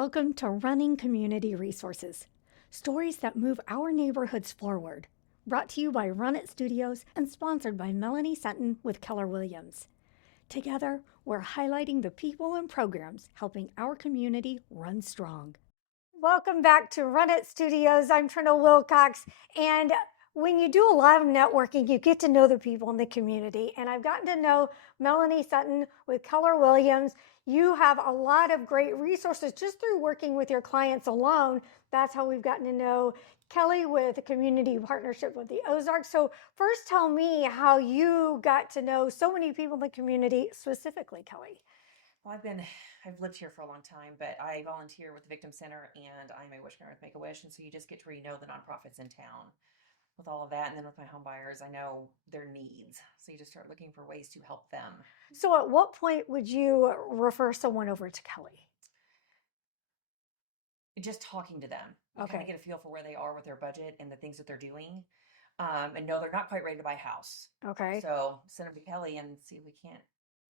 Welcome to Running Community Resources, stories that move our neighborhoods forward. Brought to you by Run It Studios and sponsored by Melanie Sutton with Keller Williams. Together, we're highlighting the people and programs helping our community run strong. Welcome back to Run It Studios. I'm Trina Wilcox, and when you do a lot of networking, you get to know the people in the community. And I've gotten to know Melanie Sutton with Keller Williams. You have a lot of great resources just through working with your clients alone. That's how we've gotten to know Kelly with a community partnership with the Ozarks. So first tell me how you got to know so many people in the community, specifically Kelly. Well, I've lived here for a long time, but I volunteer with the Victim Center and I'm a Wish Grant with Make-A-Wish. And so you just get to really know the nonprofits in town with all of that. And then with my home buyers, I know their needs. So you just start looking for ways to help them. So at what point would you refer someone over to Kelly? Just talking to them, you kind of Okay. get a feel for where they are with their budget and the things that they're doing. And no, they're not quite ready to buy a house. Okay. So send them to Kelly and see if we can't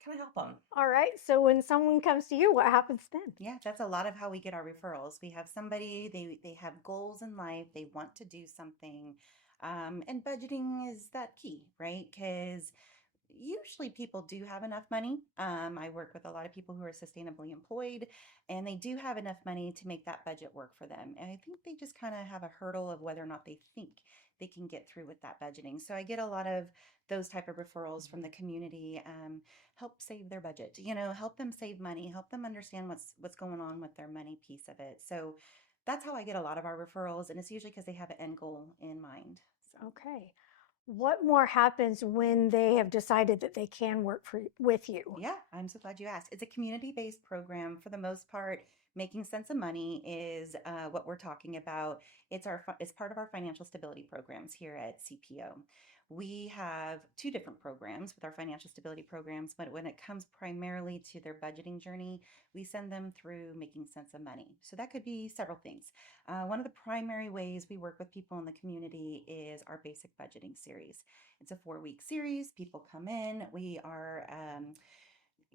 kind of help them. All right. So when someone comes to you, what happens then? Yeah, that's a lot of how we get our referrals. We have somebody, they have goals in life, they want to do something. And budgeting is that key, right? Because usually people do have enough money. I work with a lot of people who are sustainably employed and they do have enough money to make that budget work for them. And I think they just kind of have a hurdle of whether or not they think they can get through with that budgeting. So I get a lot of those type of referrals from the community, help save their budget, help them save money, help them understand what's going on with their money piece of it. So that's how I get a lot of our referrals. And it's usually because they have an end goal in mind. So. Okay. What more happens when they have decided that they can work with you? Yeah, I'm so glad you asked. It's a community-based program for the most part. Making sense of money is what we're talking about. It's part of our financial stability programs here at CPO. We have two different programs with our financial stability programs, but when it comes primarily to their budgeting journey, we send them through making sense of money. So that could be several things. One of the primary ways we work with people in the community is our basic budgeting series. It's a 4-week series. People come in. We are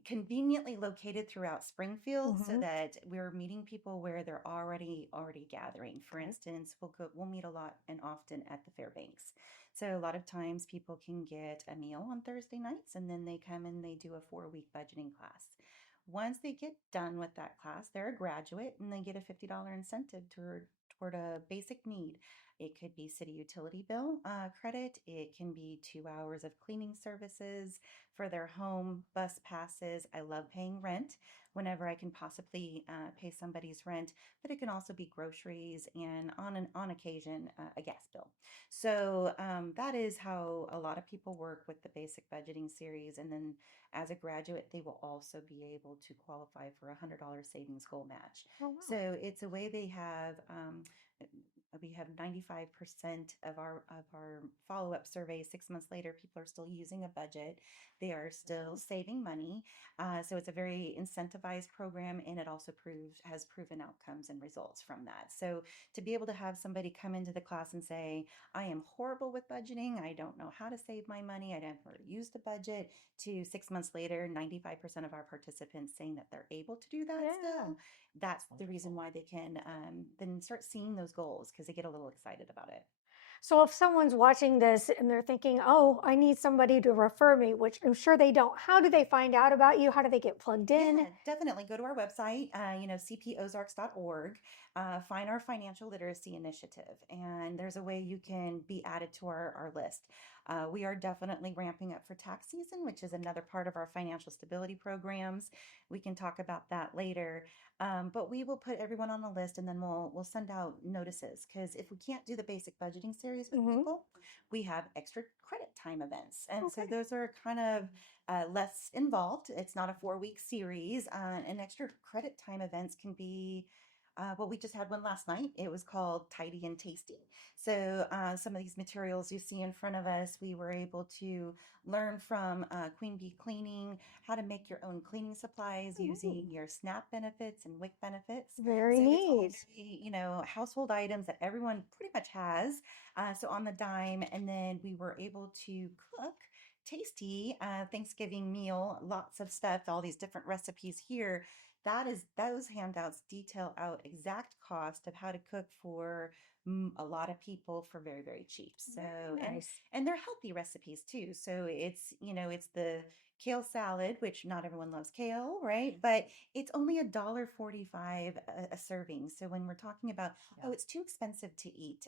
conveniently located throughout Springfield so that we're meeting people where they're already gathering. For instance, we'll meet a lot and often at the Fairbanks. So a lot of times people can get a meal on Thursday nights and then they come and they do a 4-week budgeting class. Once they get done with that class, they're a graduate and they get a $50 incentive toward a basic need. It could be city utility bill credit. It can be 2 hours of cleaning services for their home, bus passes. I love paying rent whenever I can possibly pay somebody's rent, but it can also be groceries and on occasion a gas bill. So that is how a lot of people work with the basic budgeting series. And then as a graduate, they will also be able to qualify for a $100 savings goal match. Oh, wow. So it's a way they have. We have 95% of our follow-up survey 6 months later, people are still using a budget. They are still saving money. So it's a very incentivized program, and it also has proven outcomes and results from that. So to be able to have somebody come into the class and say, I am horrible with budgeting. I don't know how to save my money. I never used a budget, to 6 months later, 95% of our participants saying that they're able to do that still. That's the reason why they can then start seeing those goals because they get a little excited about it. So if someone's watching this and they're thinking, oh, I need somebody to refer me, which I'm sure they don't, how do they find out about you? How do they get plugged in? Yeah, definitely. Go to our website, cpozarks.org, find our financial literacy initiative, and there's a way you can be added to our list. We are definitely ramping up for tax season, which is another part of our financial stability programs. We can talk about that later. But we will put everyone on the list and then we'll send out notices because if we can't do the basic budgeting series with people, we have extra credit time events. And so those are kind of less involved. It's not a 4-week series. And extra credit time events can be, well, we just had one last night. It was called Tidy and Tasty. So some of these materials you see in front of us, we were able to learn from Queen Bee Cleaning how to make your own cleaning supplies using your SNAP benefits and WIC benefits. Very So it's all neat. very, household items that everyone pretty much has. So on the dime, and then we were able to cook tasty Thanksgiving meal, lots of stuff, all these different recipes here those handouts detail out exact cost of how to cook for a lot of people for very, very cheap. So, Very nice. and they're healthy recipes too. So it's the kale salad, which not everyone loves kale, right? But it's only $1.45 a serving. So when we're talking about, Yeah. oh, it's too expensive to eat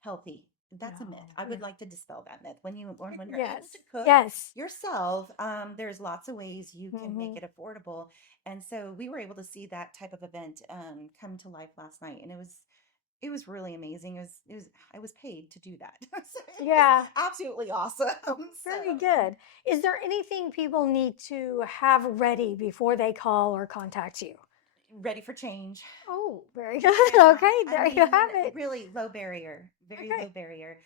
healthy, that's a myth. No. I would Yeah. like to dispel that myth. When you're able Yes. to cook Yes. yourself, there's lots of ways you can make Mhm. it affordable. And so we were able to see that type of event come to life last night, and it was really amazing. I was paid to do that. So it was Yeah. absolutely awesome. Very So good. Is there anything people need to have ready before they call or contact you? ready for change. Oh, very good. Yeah, Okay, I there you mean, have it. really low barrier, very low Okay. barrier.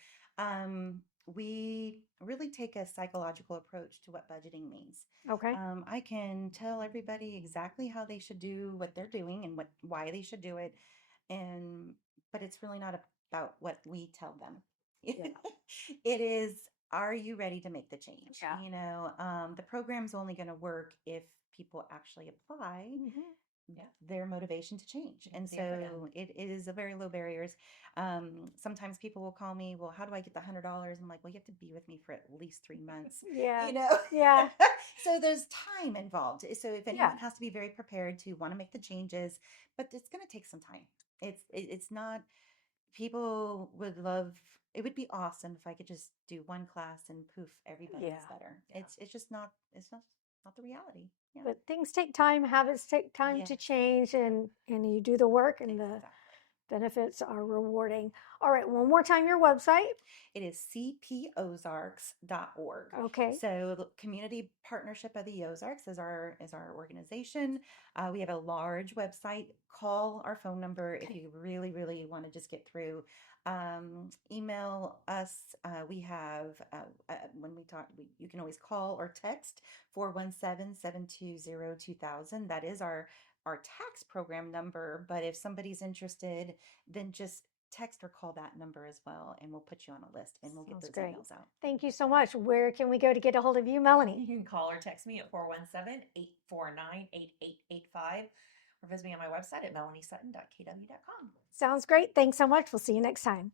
We really take a psychological approach to what budgeting means. Okay. I can tell everybody exactly how they should do what they're doing and why they should do it, and but it's really not about what we tell them. Yeah. It is, are you ready to make the change? Yeah. The program's only going to work if people actually apply Mhm. their motivation to change. And The effort in. so it is a very low barriers. Sometimes people will call me, well, how do I get the $100? I'm like, well, you have to be with me for at least 3 months, Yeah. you know? Yeah. So there's time involved. So if Yeah. anyone has to be very prepared to want to make the changes, but it's going to take some time. It's not, people would love, it would be awesome if I could just do one class and poof, everybody Yeah. is better. Yeah. It's just not, not the reality. Yeah. But things take time, habits take time to Yes. change, and you do the work, and the Exactly. benefits are rewarding. All right, one more time, your website. It is cpozarks.org. Okay. So the Community Partnership of the Ozarks is our organization. We have a large website. Call our phone number if Okay. you really, really want to just get through. Email us. We have when we talk, you can always call or text 417-720-2000. That is our tax program number. But if somebody's interested, then just text or call that number as well, and we'll put you on a list and we'll get Sounds those great. emails out. Thank you so much. Where can we go to get a hold of you, Melanie? You can call or text me at 417-849-8885 or visit me on my website at melaniesutton.kw.com. Sounds great. Thanks so much. We'll see you next time.